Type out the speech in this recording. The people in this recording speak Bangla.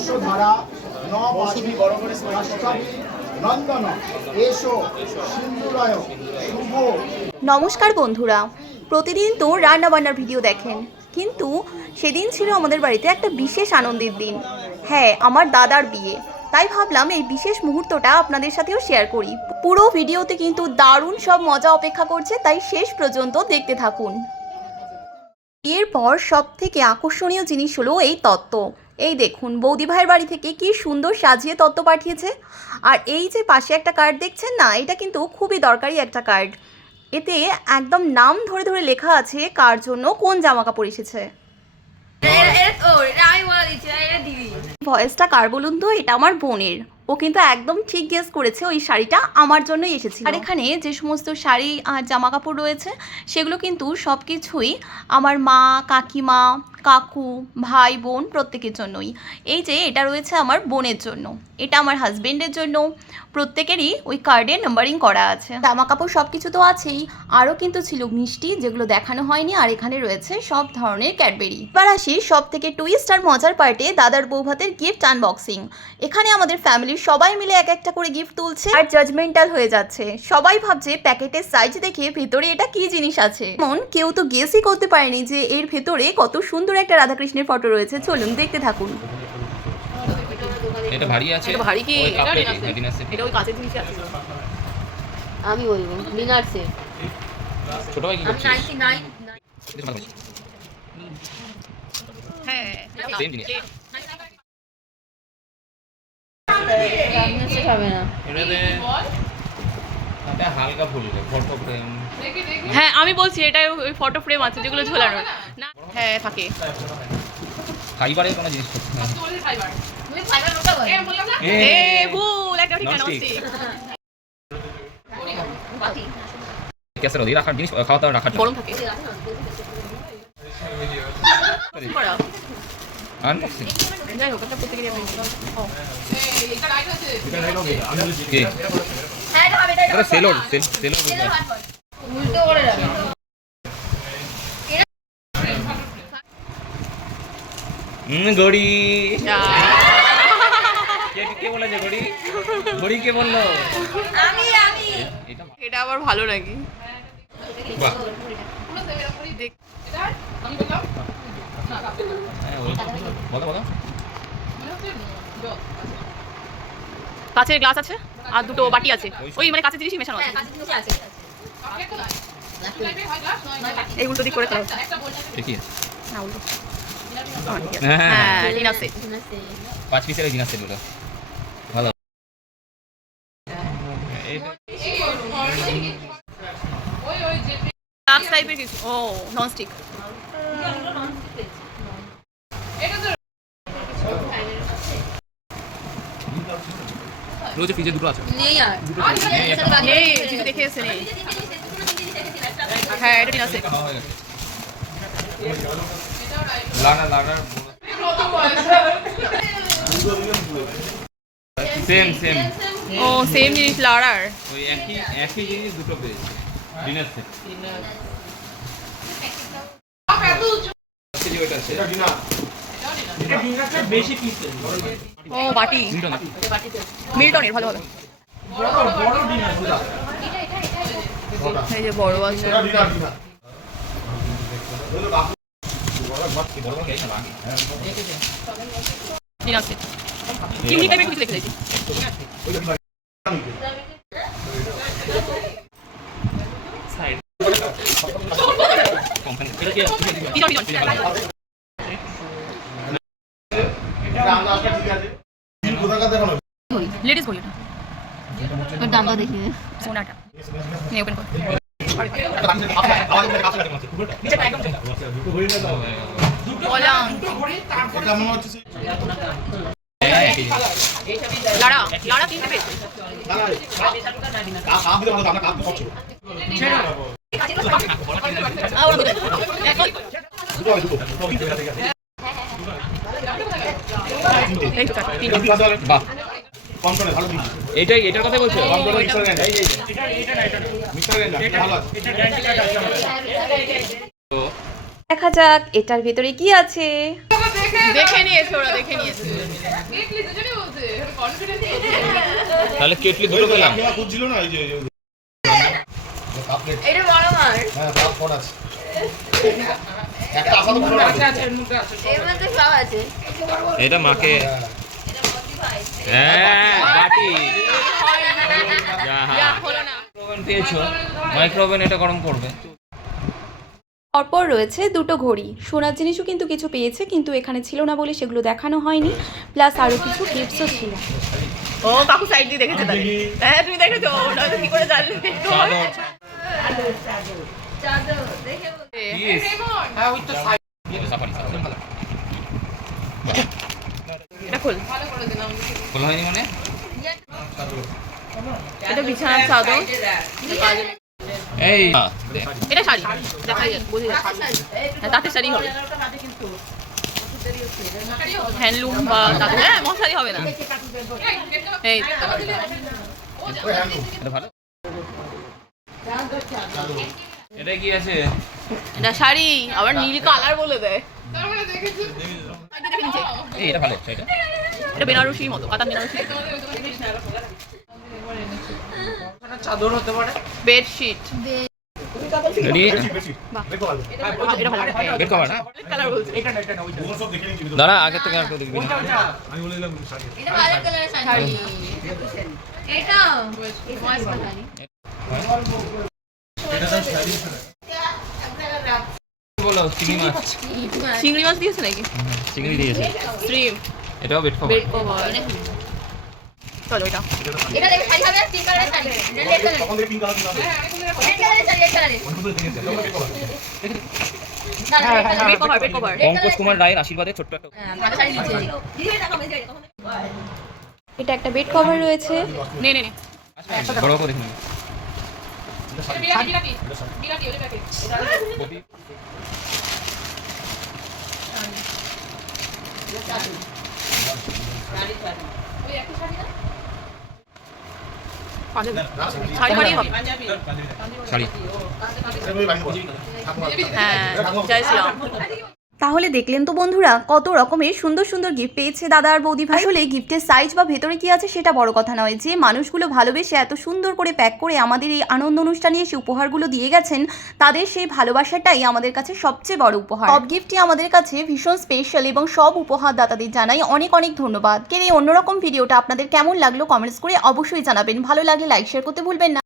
বর্ষধারা নবসুবি অষ্টমী নন্দন এসো সিন্ধুরায় শুভ। নমস্কার বন্ধুরা, প্রতিদিন তো রান্নাবান্নার ভিডিও দেখেন, কিন্তু সেদিন ছিল আমাদের বাড়িতে একটা বিশেষ আনন্দের দিন। হ্যাঁ, আমার দাদার বিয়ে। তাই ভাবলাম এই বিশেষ মুহূর্তটা আপনাদের সাথেও শেয়ার করি। পুরো ভিডিওতে কিন্তু দারুণ সব মজা অপেক্ষা করছে, তাই শেষ পর্যন্ত দেখতে থাকুন। বিয়ের পর সব থেকে আকর্ষণীয় জিনিস হলো এই তত্ত্ব। এই দেখুন, বৌদি ভাইয়ের বাড়ি থেকে কি সুন্দর সাজিয়ে তত্ত্ব পাঠিয়েছে। আর এই যে পাশে একটা কার্ড দেখছেন না, এটা কিন্তু খুবই দরকারি একটা কার্ড। এতে একদম নাম ধরে ধরে লেখা আছে কার জন্য কোন জামা কাপড় এসেছে। ভয়েসটা কার বলুন তো? এটা আমার বোনের। ও কিন্তু একদম ঠিক গেস করেছে, ওই শাড়িটা আমার জন্যই এসেছিল। আর এখানে যে সমস্ত শাড়ি আর জামা কাপড় রয়েছে সেগুলো কিন্তু সব কিছুই আমার মা, কাকিমা, কাকু, ভাই, বোন প্রত্যেকের জন্যই। এই যে এটা রয়েছে আমার বোনের জন্য, এটা আমার হাজবেন্ডের জন্য। প্রত্যেকেরই ওই কার্ডে নাম্বারিং করা আছে। জামা কাপড় সব কিছু তো আছেই, আরও কিন্তু ছিল মিষ্টি, যেগুলো দেখানো হয়নি। আর এখানে রয়েছে সব ধরনের ক্যাডবেরি। এবার আসি সব থেকে টুইস্ট আর মজার পার্টে, দাদার বউ ভাতের গিফট আনবক্সিং। এখানে আমাদের ফ্যামিলির সবাই মিলে এক একটা করে গিফট তুলছে আর জাজমেন্টাল হয়ে যাচ্ছে। সবাই ভাবছে প্যাকেটের সাইজ দেখে ভেতরে এটা কি জিনিস আছে। এমন কেউ তো গেসই করতে পারেনি যে এর ভেতরে কত সুন্দর একটা রাধাকৃষ্ণের ফটো রয়েছে। চলুন দেখতে থাকুন। এটা ভারী আছে, এটা ভারী কি? এটা ওই কাঁচের জিনিস আছে। আমি বলবো ডিনার সেট। ছোট ভাই কি করছিস? 99 হ্যাঁ, সেম জিনিস। ডিনার সেট হবে না। এটা হালকা ফুল ফটো ফ্রেম। হ্যাঁ আমি বলছি এটা ওই ফটো ফ্রেম আছে যেগুলো ঝোলানোর না। হ্যাঁ থাকে। ফাইবারের কোনো জিনিস করতে না। তুমি ফাইবার ওটা বল। এ ভুল একটা ঠিক আছে। বাকি ক্যাসেরোল এই রাখার জিনিস, খাওয়া দাওয়া রাখার গরম থাকে। করা আনবক্সিং। যাই হোক, একটা প্রত্যেকেরই আপনি ও এটা হ্যাঁ এটা হবে এটা। এটা সেলর উল্টো করে রাখো। ঘড়ি। কে বলেছে ঘড়ি? ঘড়ি কে বললো? আমি এটা আবার ভালো নাকি? বাহ, দেখ বলো কাঁচের গ্লাস আছে আর দুটো বাটি আছে। ওই মানে কাঁচের জিনিসই মেশানো আছে। হ্যাঁ কাছে জিনিস আছে। এই উল্টো দিক করে করা হচ্ছে। ঠিকই আছে। না উল্টো। হ্যাঁ হ্যাঁ ডিনার সেট। 5 পিসের এই জিনিস সেগুলো ভালো। লাক্স টাইপের কিছু। ও ননস্টিক। রোজে ফ্রিজে দুটো আছে। নেই আর নেই, যেটা দেখে এসে নেই। হ্যাঁ এটা ডিনার সেট। লাগার সেম ও সেম জিনিস লাড়ার। ওই একই জিনিস দুটো পেয়েছে ডিনার সেট। ও বাটি মিল্টনের, ভালো ভালো। এই যে বড় আছে ডিনার সেট। চিমনি টাইপের কিছু লিখে দিয়েছি। লেডিস বলি ওটা। ওর দামটা দেখিয়ে দে। সোনাটা নিয়ে ওপেন কর। বলাম লাড়া কিনতে পেয়েছি। বাহ, এটার কথাই বলছো? দেখা যাক এটার ভেতরে কি আছে। দেখে নিয়েছে ওরা, দেখে নিয়েছে। তাহলে কেটলি দুটো পেলাম। এটা বড় মার। এর মধ্যে সব আছে। এটা মাকে হ্যাঁ বাটি হলো না। ওভেন পেয়েছো, মাইক্রোওভেন এটা গরম করবে। পরপর রয়েছে দুটো ঘড়ি, সোনার জিনিসও কিন্তু কিছু পেয়েছে, কিন্তু এখানে ছিল না বলে সেগুলো দেখানো হয়নি। প্লাস আরও কিছু গিফটসও ছিল। ও কাকু সাইড দিয়ে দেখেছে তাহলে। হ্যাঁ তুমি দেখেছো, ওটা কি করে জানলে? চাদর দেখে বলতে। Yes. হ্যাঁ ওই তো সাইড সাফারি এটা খোল। খোলা হয়নি মানে এটা বিছানার চাদর। এই এটা শাড়ি, দেখা যায় বুঝে যাচ্ছে। তাঁতের শাড়ি হবে, হ্যান্ডলুম বা তাঁতের, হ্যাঁ মশারি হবে না। এই এটা ভালো। এটা কি আছে? এটা শাড়ি, আবার নীল কালার বলে দেয়। এই এটা ভালো, এটা এটা বেনারসির মতো, কাতান বেনারসি। চাদর হতে পারে। বেডশিট। রেডি এটা ভালো বেড কভার না কালার বলছে। দাঁড়া আগে থেকে আর কেউ দেখবি না। এটা ভালো কালারের শাড়ি। এটা ভয়েস শাড়ি। বলো চিংড়ি মাছ। চিংড়ি মাছ দিয়েছে নাকি? চিংড়ি দিয়েছে। শ্রিম। এটাও বেড কভার। Bed cover. চলো এটা। এটা দেখে শাড়ি হবে, পিঙ্ক কালারের শাড়ি। Red colour. তখন দেখে পিঙ্ক কালার দিলাম। রেড কালারের শাড়ি, রেড কালারের। Bed cover, bed cover. Pankaj Kumar রায়ের আশীর্বাদে ছোট্ট একটা ভালো শাড়ি দিয়েছে। দিদি দেখো মেজে দেখো। এটা একটা বেড কভার রয়েছে। নে নে নে। বড় করে দেখুন। বিরাটি বিরাটি ওই প্যাকেট। ওই একটা শাড়ি না? শাড়ি শাড়ি হবে। শাড়ি হ্যাঁ, জয় শ্রীরাম। তাহলে দেখলেন তো বন্ধুরা, কত রকমের সুন্দর সুন্দর গিফট পেয়েছে দাদা আর বৌদি ভাই। আসলে গিফটের সাইজ বা ভেতরে কি আছে সেটা বড় কথা নয়, যে মানুষগুলো ভালোবেসে এত সুন্দর করে প্যাক করে আমাদের এই আনন্দ অনুষ্ঠানে এসে উপহারগুলো দিয়ে গেছেন, তাদের সেই ভালোবাসাটাই আমাদের কাছে সবচেয়ে বড় উপহার। সব গিফটই আমাদের কাছে ভীষণ স্পেশাল এবং সব উপহার দাতাদের জানাই অনেক অনেক ধন্যবাদ। এই অন্যরকম ভিডিওটা আপনাদের কেমন লাগলো কমেন্টস করে অবশ্যই জানাবেন। ভালো লাগলে লাইক শেয়ার করতে ভুলবেন না।